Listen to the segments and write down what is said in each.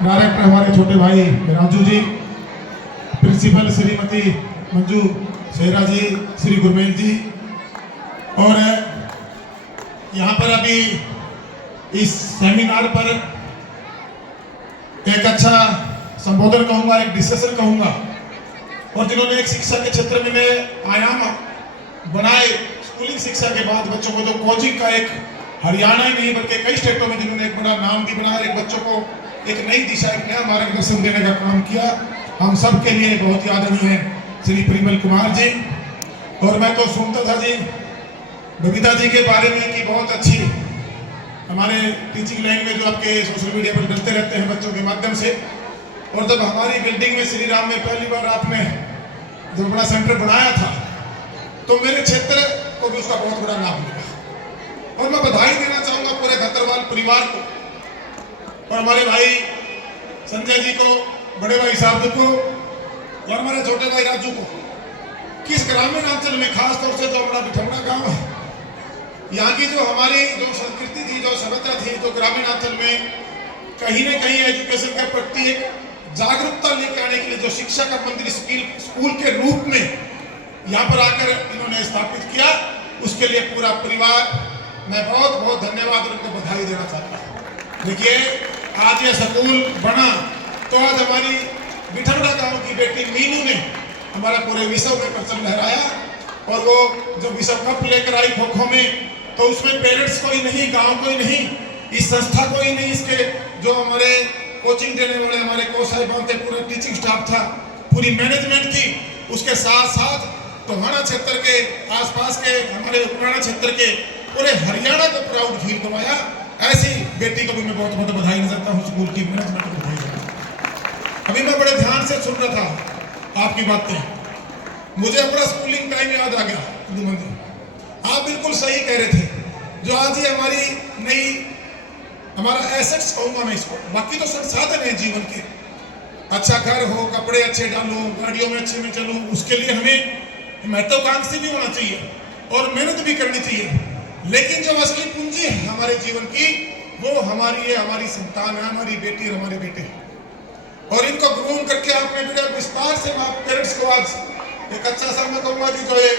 Director हमारे छोटे भाई राजू जी, प्रिंसिपल श्रीमती मंजू शेरा जी, श्री गुरमेल जी, और यहाँ पर अभी इस सेमिनार पर एक अच्छा संबोधन कहूँगा, एक डिस्कशन कहूँगा, और जिन्होंने एक शिक्षा के क्षेत्र में नए आयाम बनाए, स्कूलिंग शिक्षा के बाद बच्चों को जो कोचिंग का एक हरियाणा ही नहीं बल्कि कई स्टेटों में जिन्होंने एक बड़ा नाम भी बनाया, एक बच्चों को एक नई दिशा, एक नया मार्गदर्शन देने का काम किया, हम सब के लिए बहुत ही आदरणीय है श्री परिमल कुमार जी। और मैं तो सुनता था जी बबीता जी के बारे में कि बहुत अच्छी हमारे टीचिंग लाइन में जो आपके सोशल मीडिया पर डलते रहते हैं बच्चों के माध्यम से, और जब हमारी बिल्डिंग में श्री राम में पहली बार आपने जब बड़ा सेंटर बनाया था तो मेरे क्षेत्र को भी उसका बहुत बड़ा नाम मिला, और मैं बधाई देना चाहूंगा पूरे खतरवाल परिवार को और हमारे भाई संजय जी को, बड़े भाई साहब को और हमारे छोटे भाई राजू को, कि इस ग्रामीण अंचल में खासतौर से जो हमारा बिठौना गांव है, यहाँ की जो हमारी जो संस्कृति थी, जो सभ्यता थी, तो ग्रामीण अंचल में कहीं न कहीं एजुकेशन के प्रति एक जागरूकता लेके आने के लिए जो शिक्षा का मंदिर स्कूल के रूप में यहाँ पर आकर इन्होंने स्थापित किया, उसके लिए पूरा परिवार मैं बहुत बहुत धन्यवाद और उनको बधाई देना चाहता हूँ। देखिए आज ये स्कूल बना तो आज हमारी बिठौना गांव की बेटी मीनू ने हमारा पूरे विश्व में परचम लहराया, और वो जब विश्व कप लेकर आई खो खो में, तो उसमें पेरेंट्स को ही नहीं, गांव को ही नहीं, इस संस्था को ही नहीं, इसके जो हमारे कोचिंग देने वाले हमारे कोच साहिबान थे, पूरा टीचिंग स्टाफ था, पूरी मैनेजमेंट थी, उसके साथ साथ टोहाना क्षेत्र के आसपास के हमारे पुराना क्षेत्र के पूरे हरियाणा को प्राउड फील करवाया। ऐसी बेटी को भी मैं बहुत बहुत बधाई देता हूँ, स्कूल की मैनेजमेंट को बधाई देता हूँ। अभी मैं बड़े ध्यान से सुन रहा था आपकी बातें, मुझे अपना स्कूलिंग टाइम याद आ गया। आप बिल्कुल सही कह रहे थे, जो आज ही हमारी नई हमारा एसेट्स कहूंगा मैं इसको, बाकी तो संसाधन है जीवन के, अच्छा घर हो, कपड़े अच्छे डालो, गाड़ियों में अच्छे में चलो, उसके लिए हमें महत्वाकांक्षी भी होना चाहिए और मेहनत भी करनी चाहिए, लेकिन जो असली पूंजी है हमारे जीवन की वो हमारी है, हमारी संतान है, हमारी बेटी और हमारे बेटे हैं। और इनको ग्रूम करके आपने बड़ा विस्तार से पेरेंट्स को आज एक अच्छा सा मैं कहूँगा कि जो ये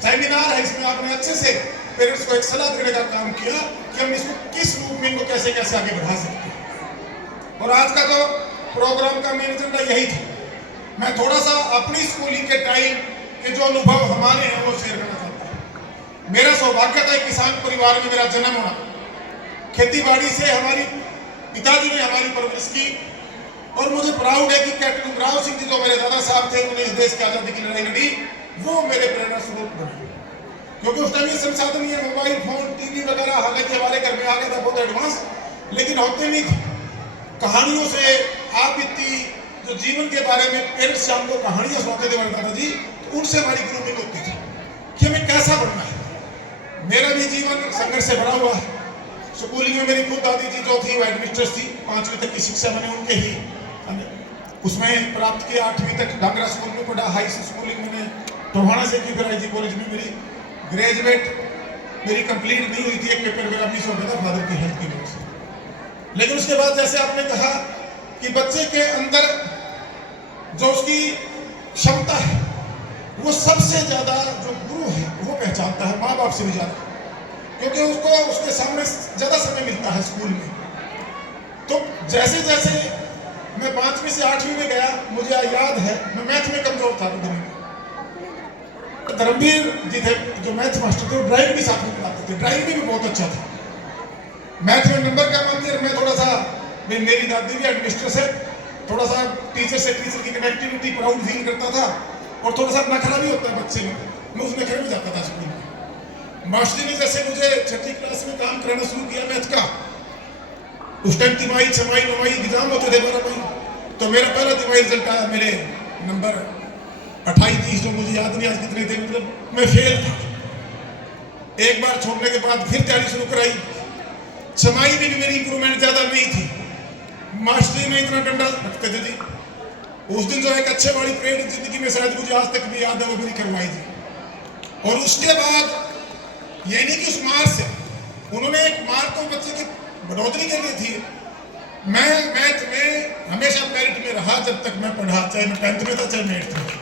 सेमिनार है इसमें आपने अच्छे से पेरेंट्स को एक सलाह देने का काम किया कि हम इसको किस रूप में इनको कैसे कैसे आगे बढ़ा सकते हैं। और आज का जो प्रोग्राम का मेन एजेंडा यही था, मैं थोड़ा सा अपनी स्कूलिंग के टाइम के जो अनुभव हमारे हैं वो शेयर करना चाहता हूँ। मेरा सौभाग्य था किसान परिवार में मेरा जन्म होना, खेती बाड़ी से हमारी पिताजी ने हमारी परवरिश की, और मुझे प्राउड है कि कैप्टन उमराव सिंह जी जो मेरे दादा साहब थे, उन्होंने इस देश की आजादी की लड़ाई लड़ी, वो मेरे प्रेरणा स्रोत बने, क्योंकि उस टाइम ये संसाधन ये मोबाइल फोन टीवी वगैरह हालांकि हमारे घर में आ गया था बहुत एडवांस, लेकिन होते नहीं थे। कहानियों से आप इतनी जो जीवन के बारे में पेरेंट्स से हमको कहानियां सुनाते थे हमारे दादाजी, तो उनसे हमारी ग्रूमिंग होती थी कि हमें कैसा बनना है। मेरा भी जीवन संघर्ष से भरा हुआ है। स्कूलिंग में मेरी खुद दादी जी जो थी वो एडमिनिस्ट्रेटर थी, 5वीं तक की शिक्षा मैंने उनके ही उसमें प्राप्त किया। 8वीं तक डांगरा स्कूल में पढ़ा, हाई स्कूलिंग मैंने टोहाना से की, फिर आई जी कॉलेज में मेरी ग्रेजुएट मेरी कंप्लीट नहीं हुई थी, एक पेपर मेरा मिस हो गया था फादर की हेल्थ की वजह से। लेकिन उसके बाद जैसे आपने कहा कि बच्चे के अंदर जो उसकी क्षमता है वो सबसे ज्यादा जो गुरु है वो पहचानता है, माँ बाप से भी ज्यादा, क्योंकि उसको उसके सामने ज्यादा समय मिलता है स्कूल में। तो जैसे जैसे मैं 5वीं से 8वीं में गया, मुझे याद है मैं मैथ में कमजोर था। धर्मवीर जी थे जो मैथ मास्टर थे, वो ड्राइंग भी साथ में पढ़ाते थे, ड्राइंग भी बहुत अच्छा था। मैथ में नंबर क्या मानते हैं, मैं थोड़ा सा, मेरी दादी भी एडमिनिस्ट्रेटर से, थोड़ा सा टीचर से टीचर की कनेक्टिविटी प्राउड फील करता था, और थोड़ा सा नखरा भी होता है बच्चे में, मैं उस नखरे में जाता था स्कूल में। मास्टर ने जैसे मुझे 6ठी क्लास में काम कराना शुरू किया मैथ का, उस टाइम तिमाही 6 9 एग्जाम होते थे 12 मई, तो मेरा पहला तिमाही रिजल्ट आया, मेरे नंबर 28-30 जो मुझे याद नहीं आज कितने थे, मतलब मैं फेल था। एक बार छोड़ने के बाद फिर तैयारी शुरू कराई, 6 में भी मेरी इंप्रूवमेंट ज्यादा नहीं थी, मास्टरी में इतना डंडा रखते थे जी। उस दिन जो एक अच्छे वाली परेड जिंदगी में शायद मुझे आज तक भी याद है, वो मेरी करवाई थी। और उसके बाद ये नहीं कि उस मार से उन्होंने एक मार तो बच्चे की बढ़ोतरी के लिए थी। मैं मैथ में पढ़ा, चाहे मैं 10th में था चाहे मैं 8th में था।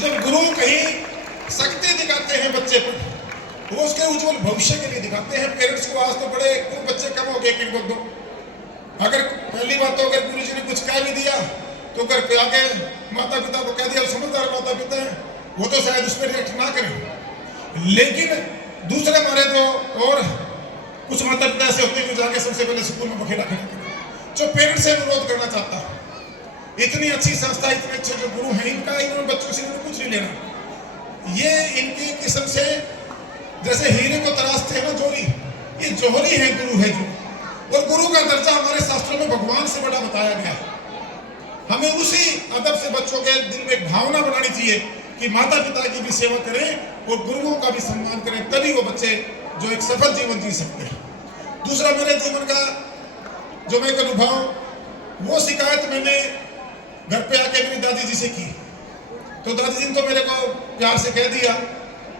जब गुरु कहीं शक्ति दिखाते हैं बच्चे पर, वो उसके उज्जवल भविष्य के लिए दिखाते हैं। पेरेंट्स को आज तो बड़े क्यों बच्चे कम हो गए कि इनको दो। अगर पहली बात तो अगर गुरु जी ने कुछ कह भी दिया तो घर पे आके माता पिता को कह दिया, समझदार माता पिता है वो तो शायद उस पर रिएक्ट ना करें। लेकिन दूसरे मारे तो और कुछ माता पिता ऐसे होते हैं जो जाके सबसे पहले स्कूल में बखेड़ा खड़ा करें। जो पेरेंट्स से अनुरोध करना चाहता हूँ, इतनी अच्छी संस्था, इतने अच्छे जो गुरु हैं, इनका इन्होंने बच्चों से कुछ नहीं लेना। ये इनकी किस्म से जैसे हीरे को तराशते हैं ना जोहरी, ये जोहरी है, गुरु है जो। और गुरु का दर्जा हमारे शास्त्रों में भगवान से बड़ा बताया गया है। हमें उसी अदब से बच्चों के दिल में एक भावना बनानी चाहिए कि माता पिता की भी सेवा करें और गुरुओं का भी सम्मान करें, तभी वो बच्चे जो एक सफल जीवन जी सकते हैं। दूसरा मेरे जीवन का जो मैं एक अनुभव, वो शिकायत मैंने घर पे आके मेरी दादी जी से की। तो दादी जी ने तो मेरे को प्यार से कह दिया,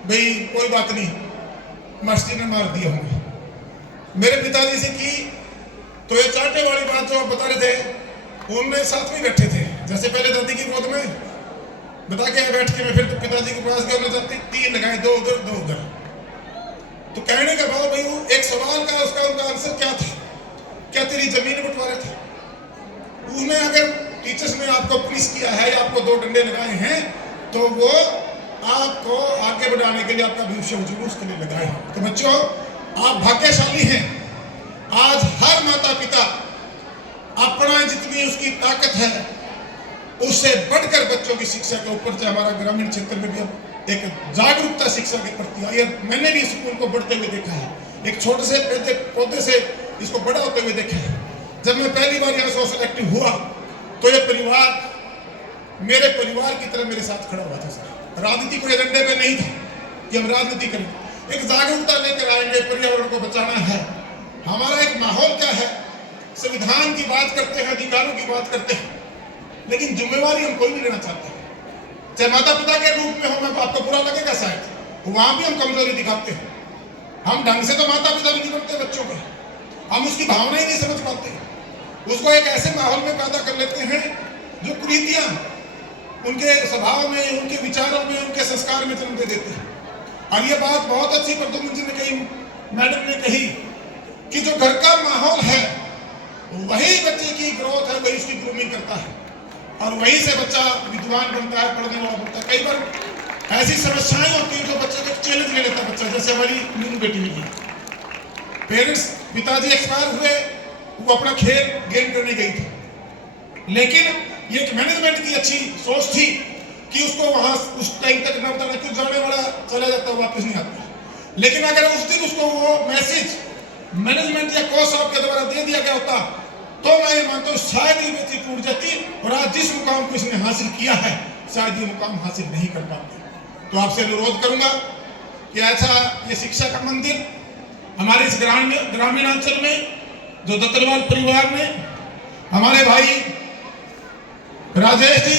भाई कोई बात नहीं, मास्टर ने मार दिया होंगे। मेरे पिताजी से की तो ये चाटे वाली बात जो आप बता रहे थे, उनमें साथ में बैठे थे। जैसे पहले दादी की गोद में बता के बैठ के मैं फिर पिताजी के पास गया, जाती 3 लगाए, 2 उधर 2 उधर। तो कहने का भाव भाई वो एक सवाल का उसका उनका आंसर क्या था, क्या तेरी जमीन बंटवारे थे? उसमें अगर टीचर्स ने आपको पुलिस किया है या आपको 2 डंडे लगाए हैं तो वो आपको आगे बढ़ाने के लिए, आपका भविष्य उज्जवल उसके लिए लगाए हैं। तो बच्चों आप भाग्यशाली हैं। आज हर माता पिता अपना जितनी उसकी ताकत है उससे बढ़कर बच्चों की शिक्षा के ऊपर से, हमारा ग्रामीण क्षेत्र में भी अब एक जागरूकता शिक्षा के प्रति आई है। मैंने भी स्कूल को बढ़ते हुए देखा है, एक छोटे से पौधे से इसको बड़ा होते हुए देखा है। जब मैं पहली बार यहाँ सोशल एक्टिव हुआ तो ये परिवार मेरे परिवार की तरह मेरे साथ खड़ा हुआ था सर। राजनीति को एजेंडे पे नहीं था कि हम राजनीति करें, एक जागरूकता लेकर आएंगे, पर्यावरण को बचाना है। हमारा एक माहौल क्या है, संविधान की बात करते हैं, अधिकारों की बात करते हैं, लेकिन जिम्मेवारी हम कोई नहीं लेना चाहते। चाहे माता पिता के रूप में हो, मैं आपको बुरा लगेगा शायद, वहां भी हम कमजोरी दिखाते हैं। हम ढंग से तो माता पिता भी नहीं बनते बच्चों के, हम उसकी भावना ही नहीं समझ पाते। उसको एक ऐसे माहौल में पैदा कर लेते हैं जो कुरीतियां उनके स्वभाव में, उनके विचारों में, उनके संस्कार में जन्म दे देते हैं। और ये बात बहुत अच्छी प्रद्युम्न जी ने कही, मैडम ने कही कि जो घर का माहौल है वही बच्चे की ग्रोथ है, वही उसकी ग्रूमिंग करता है और वहीं से बच्चा विद्वान बनता है, पढ़ने वाला बनता है। कई बार ऐसी समस्याएं होती हैं जो बच्चे को चैलेंज ले लेता है बच्चा, जैसे हमारी मीनू बेटी ने की। पेरेंट्स, पिताजी एक्सपायर हुए, वो अपना खेल गेम करने गई थी, लेकिन ये एक मैनेजमेंट की अच्छी सोच थी कि उसको वहां उस टाइम तक न बताना, क्यों जाने वाला चला जाता है, वापस नहीं आता। लेकिन अगर उस दिन उसको वो मैसेज मैनेजमेंट या कोच साहब के द्वारा दे दिया गया होता तो मैं ये मानता हूँ शायद ये बेटी टूट जाती और आज जिस मुकाम को इसने हासिल किया है शायद ये मुकाम हासिल नहीं कर पाती। तो आपसे अनुरोध करूंगा कि ऐसा ये शिक्षा का मंदिर हमारे इस ग्रामीण अंचल में जो दत्तलवाल परिवार ने, हमारे भाई राजेश जी,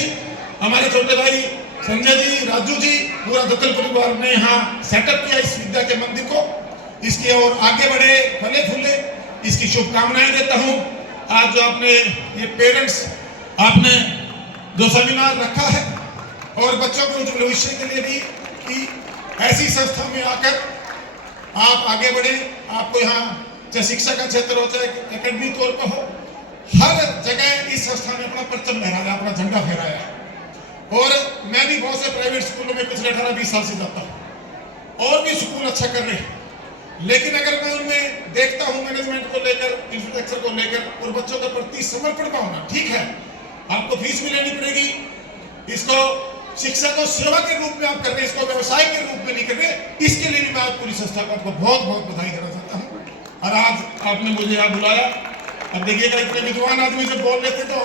हमारे छोटे भाई संजय जी, राजू जी, पूरा दत्तल परिवार ने यहाँ सेटअप किया इस विद्या के मंदिर को, इसकी ओर आगे बढ़े, फले फूले, इसकी शुभकामनाएं देता हूँ। आज जो आपने ये पेरेंट्स आपने जो सेमिनार रखा है और बच्चों के उज्जवल भविष्य के लिए भी कि ऐसी संस्था में आकर आप आगे बढ़े। आपको यहाँ चाहे शिक्षा का क्षेत्र हो, चाहे एकेडमी तौर पर हो, हर जगह इस संस्था ने अपना परचम लहराया, अपना झंडा फहराया। और मैं भी बहुत से प्राइवेट स्कूलों में पिछले 18-20 साल से जाता हूँ और भी स्कूल अच्छा कर रहे हैं, लेकिन अगर मैं उनमें देखता हूँ मैनेजमेंट को लेकर, इंफ्रास्ट्रक्चर को लेकर और बच्चों के प्रति समर्पण का होना, ठीक है आपको फीस भी लेनी पड़ेगी, इसको शिक्षा को सेवा के रूप में आप कर रहे हैं, इसको व्यवसाय के रूप में नहीं कर रहे, इसके लिए भी मैं पूरी संस्था को आपको बहुत बहुत बधाई देना चाहता हूँ। और आज आपने मुझे यहाँ बुलाया। अब देखिएगा इतने विद्वान आदमी जब बोल रहे थे तो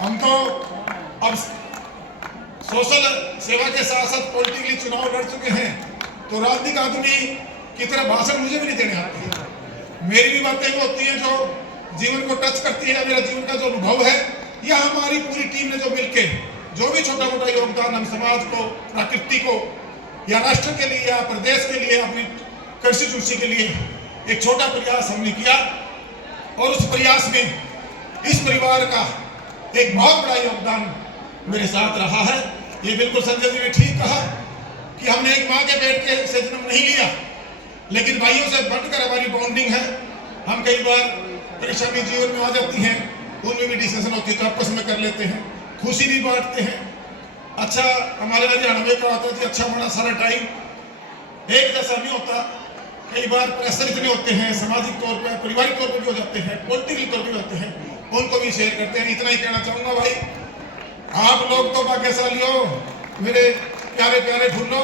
हम तो अब सोशल सेवा के साथ साथ पॉलिटिकली चुनाव लड़ चुके हैं, तो राजनीतिक आदमी की तरह भाषण मुझे भी नहीं देने आते। मेरी भी बातें वो होती हैं जो जीवन को टच करती है, मेरा जीवन का जो अनुभव है, या हमारी पूरी टीम ने जो मिलके जो भी छोटा मोटा योगदान हम समाज को, प्रकृति को या राष्ट्र के लिए या प्रदेश के लिए, अपनी कंस्टिट्यूंसी के लिए एक छोटा प्रयास हमने किया और उस प्रयास में इस परिवार का एक बहुत बड़ा योगदान मेरे साथ रहा है। ये बिल्कुल संजय जी ने ठीक कहा कि हमने एक माँ के पेट के से जन्म नहीं लिया, लेकिन भाइयों से बढ़कर हमारी बॉन्डिंग है। हम कई बार परेशानी जीवन में आ जाती है, उनमें भी डिस्कशन होती है तो आपस में कर लेते हैं, खुशी भी बांटते हैं। अच्छा हमारे यहाँ हड़वे का होता है अच्छा बड़ा सारा टाइम एक जैसा नहीं होता, कई बार प्रेशर इतने होते हैं, सामाजिक तौर पर पारिवारिक तौर पर भी हो जाते हैं, पॉलिटिकल तौर पर भी होते हैं, उनको भी शेयर करते हैं। इतना ही कहना चाहूँगा भाई, आप लोग तो भाग्यशाली हो मेरे प्यारे प्यारे फूलो।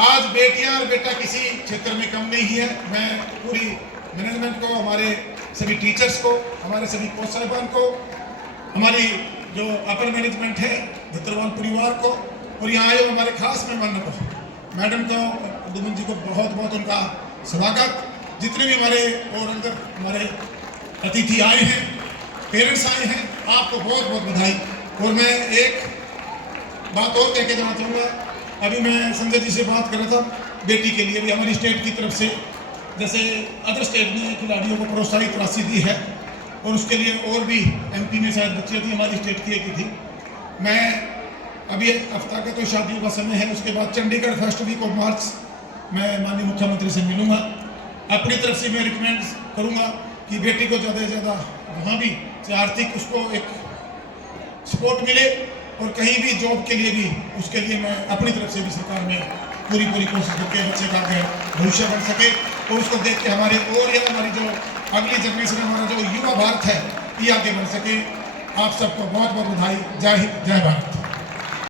आज बेटियां और बेटा किसी क्षेत्र में कम नहीं है। मैं पूरी मैनेजमेंट को, हमारे सभी टीचर्स को, हमारे सभी कोच साहिबान को, हमारी जो अपर मैनेजमेंट है, धत्रवान परिवार को, और यहाँ आए हमारे खास मेहमान को, मैडम को, दुमन जी को बहुत बहुत उनका स्वागत। जितने भी हमारे और अंदर हमारे अतिथि आए हैं, पेरेंट्स आए हैं, आपको बहुत बहुत बधाई। और मैं एक बात और कह के जाना चाहूँगा, अभी मैं संजय जी से बात कर रहा था, बेटी के लिए भी हमारी स्टेट की तरफ से जैसे अदर स्टेट ने खिलाड़ियों को प्रोत्साहित राशि दी है, और उसके लिए और भी एमपी में शायद बच्चियाँ थी, हमारी स्टेट की एक ही थी। मैं अभी एक हफ्ता का तो शादियों का समय है, उसके बाद Chandigarh first week of March मैं माननीय मुख्यमंत्री से मिलूंगा। अपनी तरफ से मैं रिकमेंड करूंगा कि बेटी को ज़्यादा से ज़्यादा वहाँ भी आर्थिक उसको एक सपोर्ट मिले, और कहीं भी जॉब के लिए भी उसके लिए मैं अपनी तरफ से भी सरकार में पूरी कोशिश करके बच्चे का आगे भविष्य बन सके, और उसको देख के हमारे और या हमारी जो अगली जनरेशन, हमारा जो युवा भारत है, ये आगे बढ़ सके। आप सबको बहुत बहुत बधाई। जय हिंद, जय भारत।